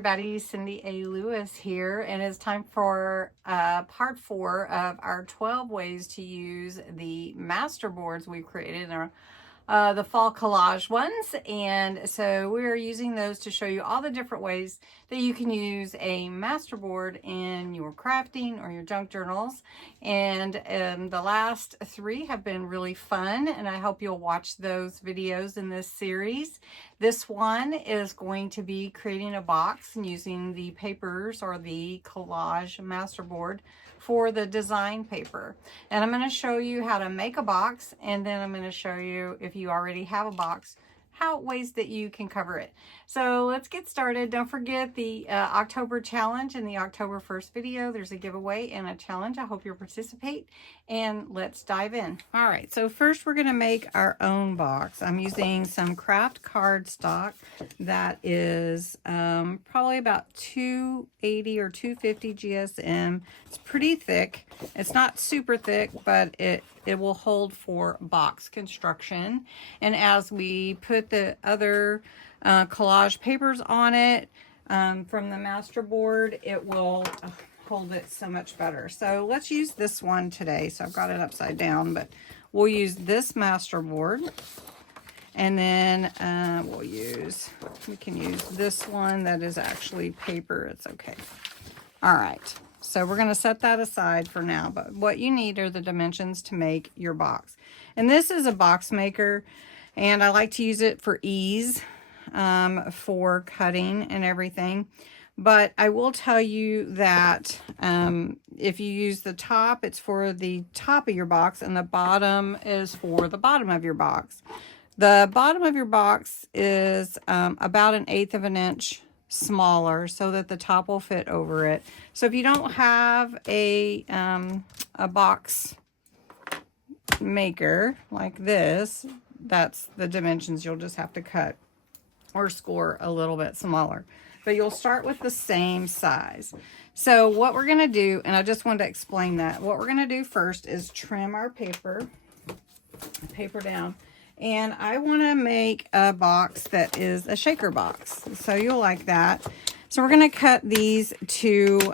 everybody, Cindy A. Lewis here, and it's time for part 4 of our 12 ways to use the masterboards we've created in our the fall collage ones. And so we're using those to show you all the different ways that you can use a masterboard in your crafting or your junk journals. And the last 3 have been really fun, and I hope you'll watch those videos in this series. This one is going to be creating a box and using the papers or the Collage MasterBoard for the design paper. And I'm going to show you how to make a box, and then I'm going to show you, if you already have a box, ways that you can cover it. So let's get started. Don't forget the October challenge in the October 1st video. There's a giveaway and a challenge. I hope you'll participate, and let's dive in. All right, so first we're going to make our own box. I'm using some craft cardstock that is probably about 280 or 250 GSM. It's pretty thick. It's not super thick, but it will hold for box construction. And as we put the other collage papers on it from the masterboard, it will hold it so much better. So let's use this one today. So I've got it upside down, but we'll use this masterboard. And then we can use this one that is actually paper. It's okay. All right. So we're going to set that aside for now, but what you need are the dimensions to make your box. And this is a box maker, and I like to use it for ease, for cutting and everything. But I will tell you that if you use the top, it's for the top of your box, and the bottom is for the bottom of your box. The bottom of your box is about 1/8 of an inch smaller so that the top will fit over it. So if you don't have a box maker like this, that's the dimensions you'll just have to cut or score a little bit smaller. But you'll start with the same size. So what we're going to do, and I just wanted to explain that, what we're going to do first is trim our paper down. And I want to make a box that is a shaker box. So you'll like that. So we're going to cut these to,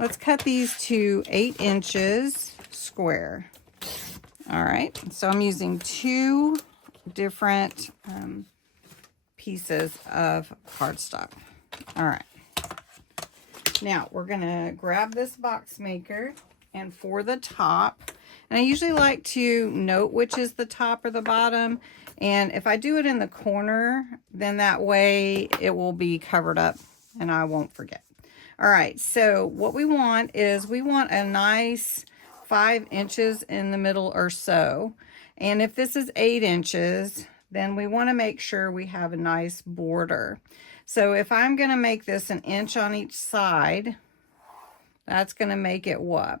let's cut these to 8 inches square. All right. So I'm using 2 different pieces of cardstock. All right. Now we're going to grab this box maker, and for the top, and I usually like to note which is the top or the bottom. And if I do it in the corner, then that way it will be covered up and I won't forget. All right, so what we want is we want a nice 5 inches in the middle or so. And if this is 8 inches, then we want to make sure we have a nice border. So if I'm going to make this 1 inch on each side, that's going to make it what?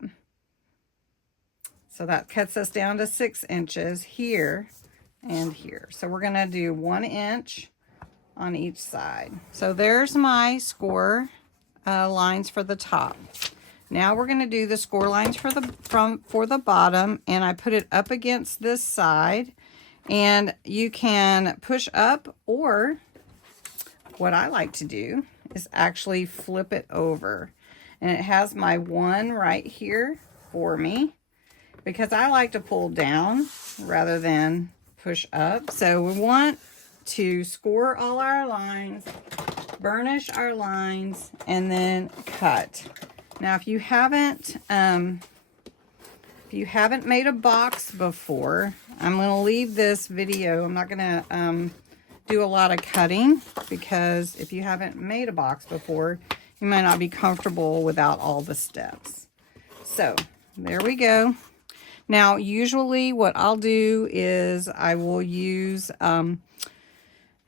So that cuts us down to 6 inches here and here. So we're going to do 1 inch on each side. So there's my score lines for the top. Now we're going to do the score lines for the bottom, and I put it up against this side. And you can push up, or what I like to do is actually flip it over. And it has my 1 right here for me, because I like to pull down rather than push up. So we want to score all our lines, burnish our lines, and then cut. Now, if you haven't made a box before, I'm going to leave this video. I'm not going to do a lot of cutting, because if you haven't made a box before, you might not be comfortable without all the steps. So there we go. Now, usually what I'll do is I will use I'm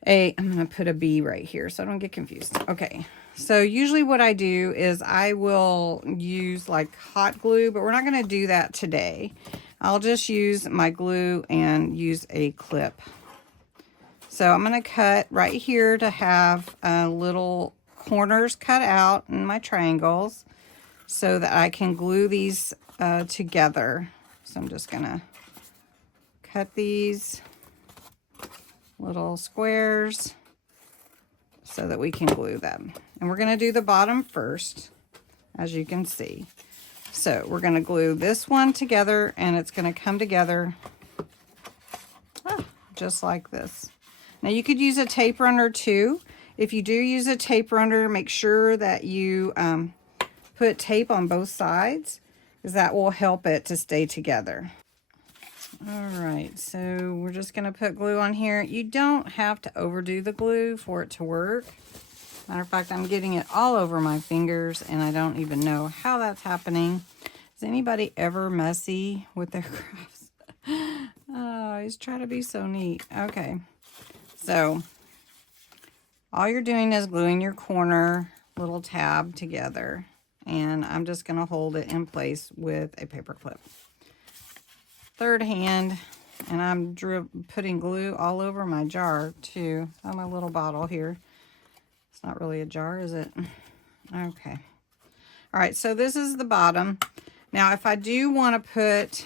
going to put a B right here so I don't get confused. Okay, so usually what I do is I will use like hot glue, but we're not going to do that today. I'll just use my glue and use a clip. So I'm going to cut right here to have little corners cut out in my triangles so that I can glue these together. So I'm just going to cut these little squares so that we can glue them. And we're going to do the bottom first, as you can see. So we're going to glue this one together, and it's going to come together just like this. Now you could use a tape runner too. If you do use a tape runner, make sure that you put tape on both sides, because that will help it to stay together. All right, so we're just going to put glue on here. You don't have to overdo the glue for it to work. Matter of fact, I'm getting it all over my fingers, and I don't even know how that's happening. Is anybody ever messy with their crafts? Oh, I always try to be so neat. Okay, so all you're doing is gluing your corner little tab together, and I'm just going to hold it in place with a paper clip. Third hand, and I'm putting glue all over my jar too, on my little bottle here. It's not really a jar, is it? Okay. All right, so this is the bottom. Now, if I do want to put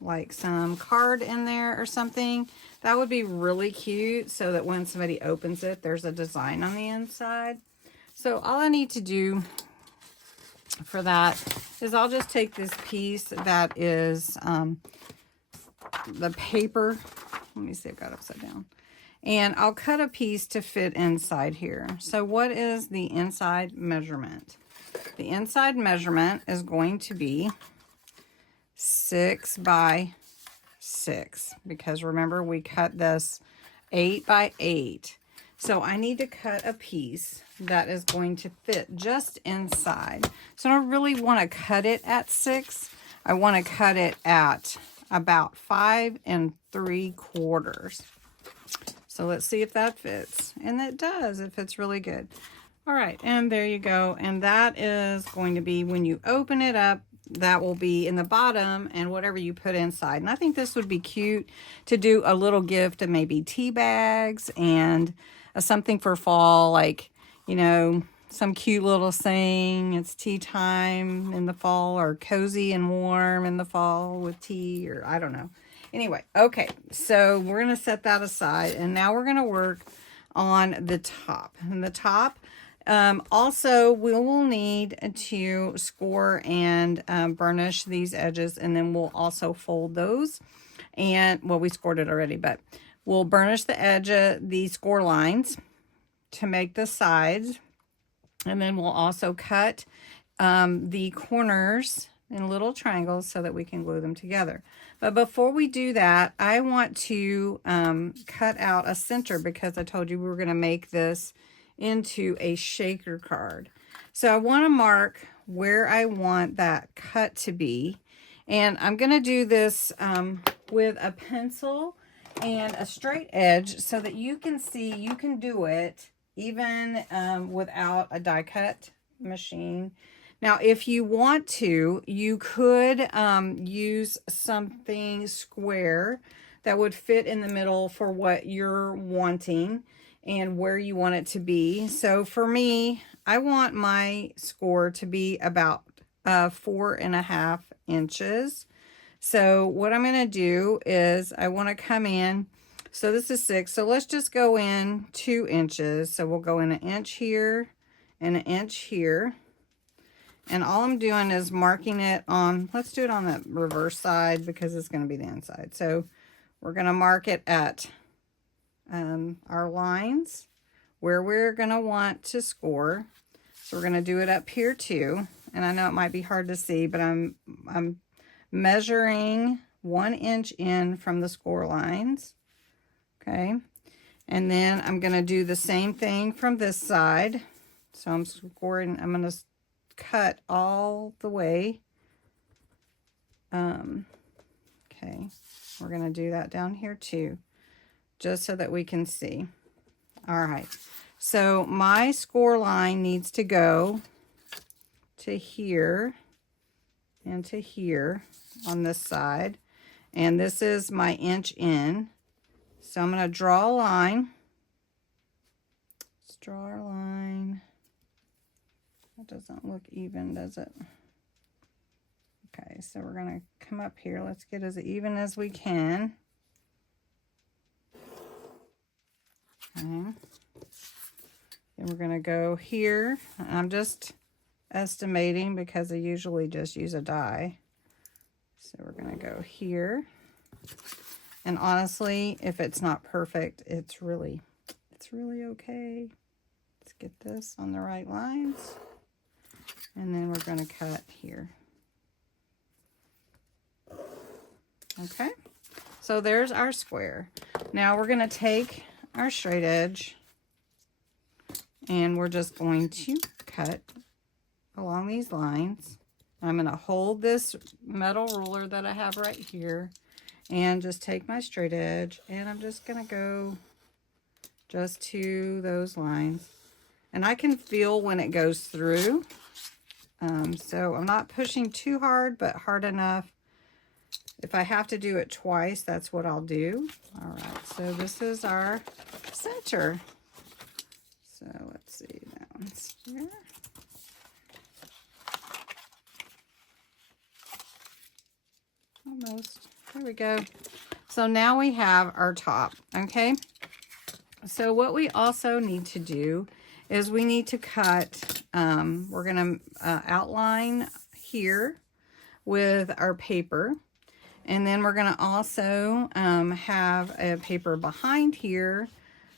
like some card in there or something, that would be really cute, so that when somebody opens it, there's a design on the inside. So all I need to do for that is I'll just take this piece that is the paper. Let me see, I've got it upside down. And I'll cut a piece to fit inside here. So what is the inside measurement? The inside measurement is going to be 6 by 6, because remember we cut this 8 by 8. So I need to cut a piece that is going to fit just inside. So I don't really want to cut it at 6. I want to cut it at about 5 3/4. So let's see if that fits. And it does. It fits really good. All right, and there you go. And that is going to be, when you open it up, that will be in the bottom and whatever you put inside. And I think this would be cute to do a little gift of maybe tea bags and something for fall, like, you know, some cute little saying, it's tea time in the fall, or cozy and warm in the fall with tea, or I don't know. Anyway, okay, so we're going to set that aside, and now we're going to work on the top. And the top, also, we will need to score and burnish these edges, and then we'll also fold those. And, well, we scored it already, but we'll burnish the edge of the score lines to make the sides. And then we'll also cut the corners in little triangles so that we can glue them together. But before we do that, I want to cut out a center, because I told you we were going to make this into a shaker card. So I want to mark where I want that cut to be. And I'm going to do this with a pencil and a straight edge, so that you can see you can do it even without a die cut machine. Now, if you want to, you could use something square that would fit in the middle for what you're wanting and where you want it to be. So for me, I want my score to be about 4.5 inches. So what I'm going to do is I want to come in. So this is 6. So let's just go in 2 inches. So we'll go in 1 inch here and 1 inch here. And all I'm doing is marking it on, let's do it on the reverse side, because it's going to be the inside. So we're going to mark it at our lines where we're going to want to score. So we're going to do it up here too. And I know it might be hard to see, but I'm measuring 1 inch in from the score lines. Okay. And then I'm going to do the same thing from this side. So I'm scoring, I'm going to cut all the way. Okay, we're going to do that down here too, just so that we can see. All right, so my score line needs to go to here and to here on this side, and this is my inch in. So I'm going to draw a line. Let's draw our line. That doesn't look even, does it? Okay, so we're going to come up here. Let's get as even as we can. Okay. Then we're going to go here. I'm just estimating because I usually just use a die. So we're going to go here. And honestly, if it's not perfect, it's really okay. Let's get this on the right lines. And then we're going to cut here. Okay. So there's our square. Now we're going to take our straight edge and we're just going to cut along these lines. I'm going to hold this metal ruler that I have right here and just take my straight edge, and I'm just going to go just to those lines. And I can feel when it goes through. So I'm not pushing too hard, but hard enough. If I have to do it twice, that's what I'll do. All right, so this is our center. So let's see, that one's here. Almost. There we go. So now we have our top, okay? So what we also need to do is we need to cut, we're going to outline here with our paper. And then we're going to also have a paper behind here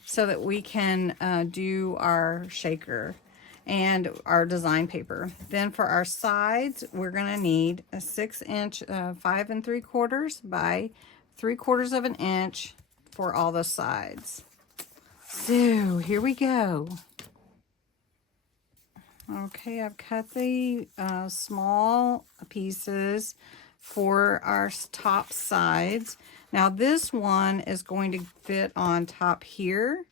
so that we can do our shaker and our design paper. Then for our sides, we're going to need a 6-inch 5 3/4 by 3/4 of an inch for all the sides. So here we go. Okay, I've cut the small pieces for our top sides. Now this one is going to fit on top here.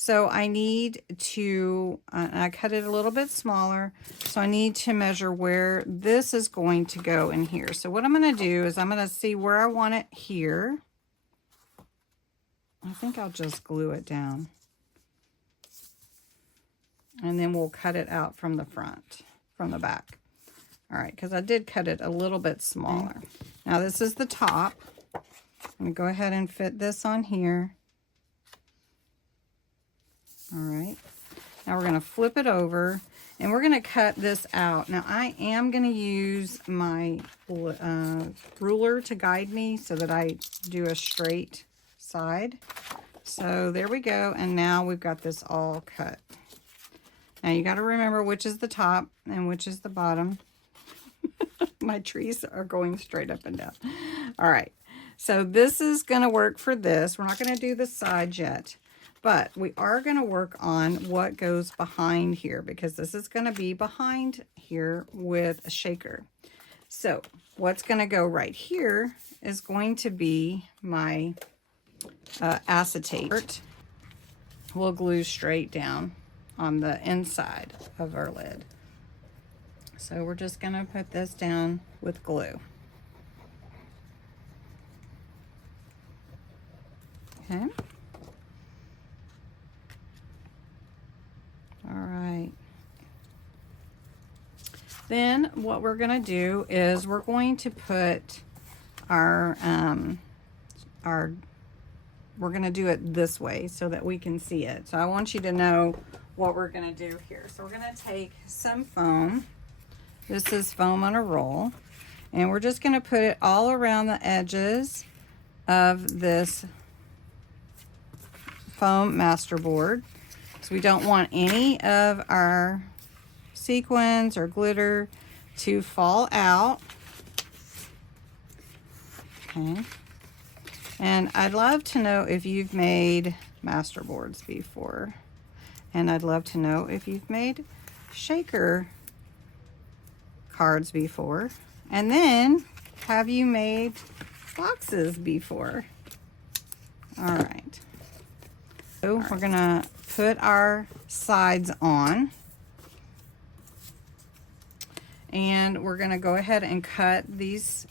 So I need to, I cut it a little bit smaller, so I need to measure where this is going to go in here. So what I'm going to do is I'm going to see where I want it here. I think I'll just glue it down. And then we'll cut it out from the front, from the back. All right, because I did cut it a little bit smaller. Now this is the top. I'm going to go ahead and fit this on here. All right, now we're going to flip it over and we're going to cut this out. Now I am going to use my ruler to guide me so that I do a straight side. So there we go, and now we've got this all cut. Now you got to remember which is the top and which is the bottom. My trees are going straight up and down. All right, so this is going to work for this. We're not going to do the sides yet, but we are going to work on what goes behind here because this is going to be behind here with a shaker. So what's going to go right here is going to be my acetate. We'll glue straight down on the inside of our lid. So we're just going to put this down with glue. Okay. All right. Then what we're going to do is we're going to put our we're going to do it this way so that we can see it. So I want you to know what we're going to do here. So we're going to take some foam. This is foam on a roll, and we're just going to put it all around the edges of this foam masterboard. So we don't want any of our sequins or glitter to fall out. Okay. And I'd love to know if you've made masterboards before. And I'd love to know if you've made shaker cards before. And then, have you made boxes before? All right. So we're gonna put our sides on. And we're gonna go ahead and cut these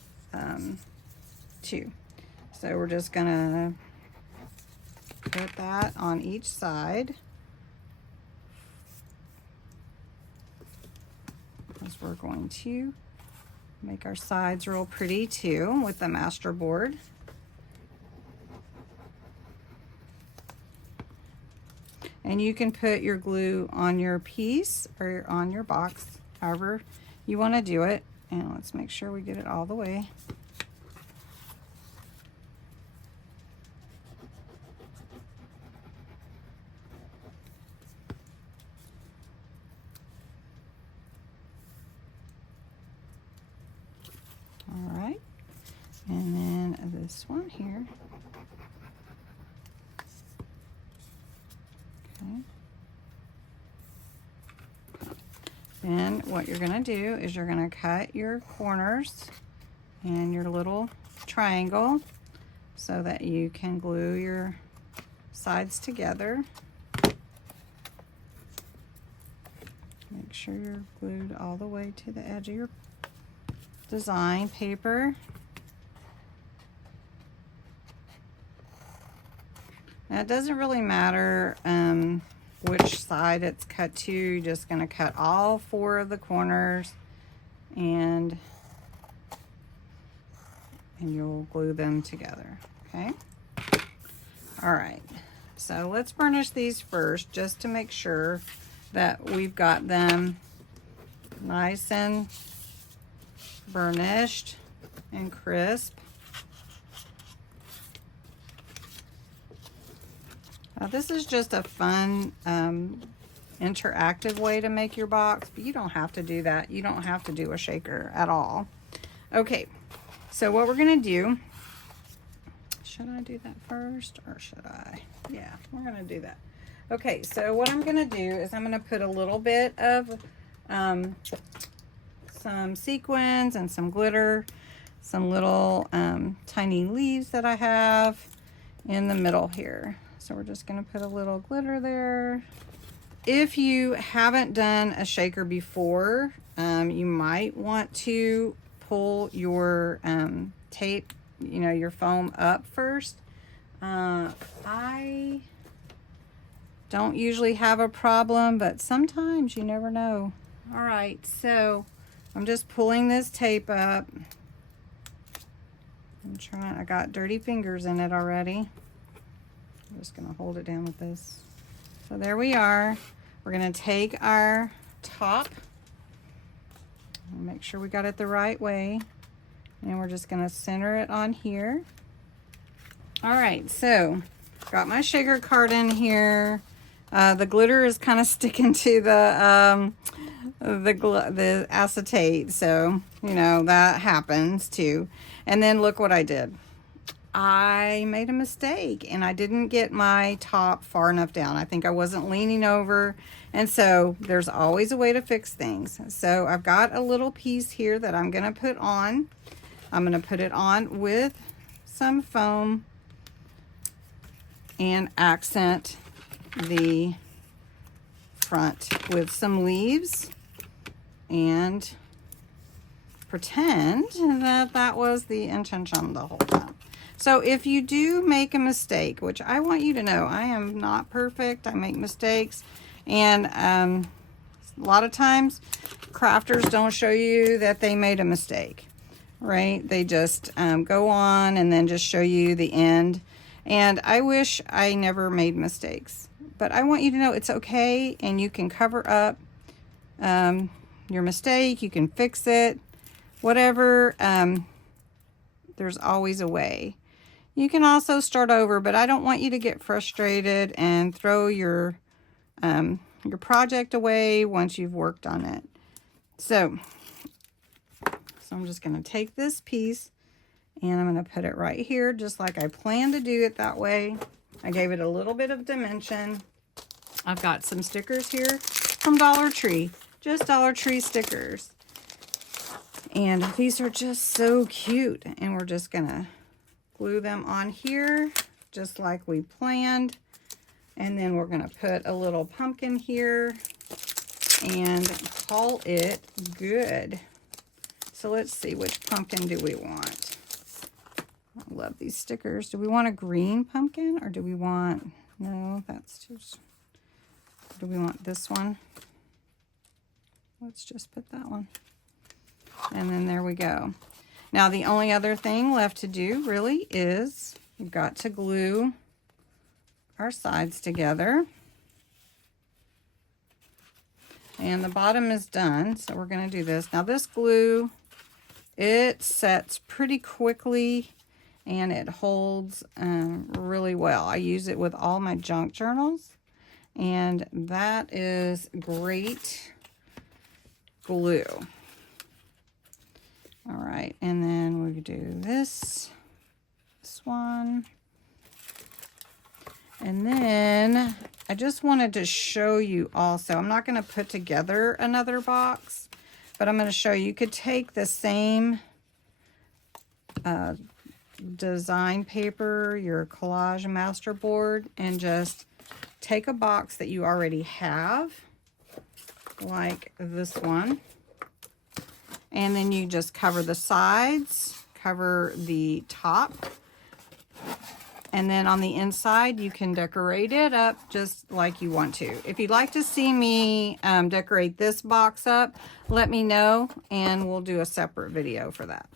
two. So we're just gonna put that on each side. Because we're going to make our sides real pretty too with the masterboard. And you can put your glue on your piece or on your box, however you want to do it. And let's make sure we get it all the way. All right, and then this one here. Okay. Then what you're going to do is you're going to cut your corners and your little triangle so that you can glue your sides together. Make sure you're glued all the way to the edge of your design paper. Now it doesn't really matter which side it's cut to. You're just going to cut all 4 of the corners and you'll glue them together. Okay. All right. So let's burnish these first just to make sure that we've got them nice and burnished and crisp. Now this is just a fun interactive way to make your box, but you don't have to do that. You don't have to do a shaker at all. Okay, so what we're gonna do, should I do that first or should I? Yeah, we're gonna do that. Okay, so what I'm gonna do is I'm gonna put a little bit of some sequins and some glitter, some little tiny leaves that I have in the middle here. So we're just going to put a little glitter there. If you haven't done a shaker before, you might want to pull your tape, you know, your foam up first. I don't usually have a problem, but sometimes you never know. All right, so I'm just pulling this tape up. I got dirty fingers in it already. I'm just gonna hold it down with this. So there we are. We're gonna take our top, make sure we got it the right way, and we're just gonna center it on here. All right, so got my shaker card in here. The glitter is kind of sticking to the acetate, so you know that happens too. And then look what I did. I made a mistake and I didn't get my top far enough down. I think I wasn't leaning over, and so there's always a way to fix things. So I've got a little piece here that I'm going to put on. I'm going to put it on with some foam and accent the front with some leaves and pretend that that was the intention the whole time. So if you do make a mistake, which I want you to know, I am not perfect. I make mistakes. And a lot of times crafters don't show you that they made a mistake, right? They just go on and then just show you the end. And I wish I never made mistakes. But I want you to know it's okay, and you can cover up your mistake. You can fix it. Whatever. There's always a way. You can also start over, but I don't want you to get frustrated and throw your project away once you've worked on it. So I'm just going to take this piece and I'm going to put it right here, just like I planned to do it that way. I gave it a little bit of dimension. I've got some stickers here from Dollar Tree, just Dollar Tree stickers. And these are just so cute, and we're just gonna glue them on here just like we planned. And then we're gonna put a little pumpkin here and call it good. So let's see, which pumpkin do we want? I love these stickers. Do we want a green pumpkin, or do we want, no, that's too, do we want this one? Let's just put that one. And then there we go. Now the only other thing left to do really is we've got to glue our sides together. And the bottom is done, so we're going to do this. Now this glue, it sets pretty quickly and it holds really well. I use it with all my junk journals, and that is great glue. All right, and then we do this one. And then I just wanted to show you also, I'm not going to put together another box, but I'm going to show you, you could take the same design paper, your Collage MasterBoard, and just take a box that you already have, like this one, and then you just cover the sides, cover the top, and then on the inside you can decorate it up just like you want to. If you'd like to see me decorate this box up, let me know and we'll do a separate video for that.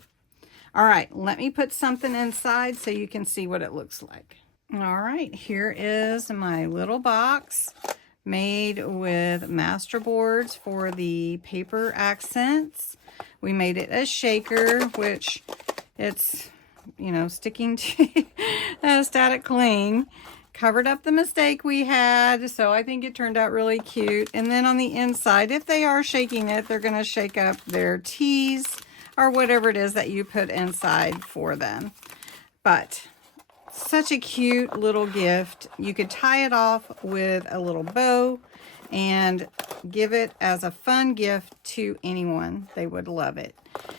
All right, let me put something inside so you can see what it looks like. All right, here is my little box made with masterboards for the paper accents. We made it a shaker, which it's, you know, sticking to static cling. Covered up the mistake we had, so I think it turned out really cute. And then on the inside, if they are shaking it, they're going to shake up their teas or whatever it is that you put inside for them. But such a cute little gift. You could tie it off with a little bow and give it as a fun gift to anyone. They would love it.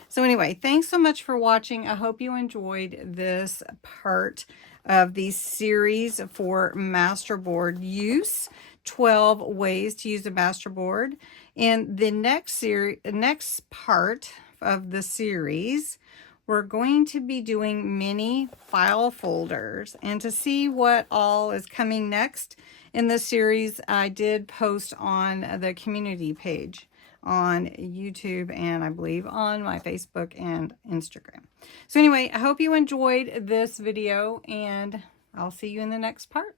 So anyway, thanks so much for watching. I hope you enjoyed this part of the series for masterboard use. 12 ways to use a masterboard. In the next part of the series, we're going to be doing mini file folders. And to see what all is coming next in this series, I did post on the community page on YouTube and I believe on my Facebook and Instagram. So anyway, I hope you enjoyed this video and I'll see you in the next part.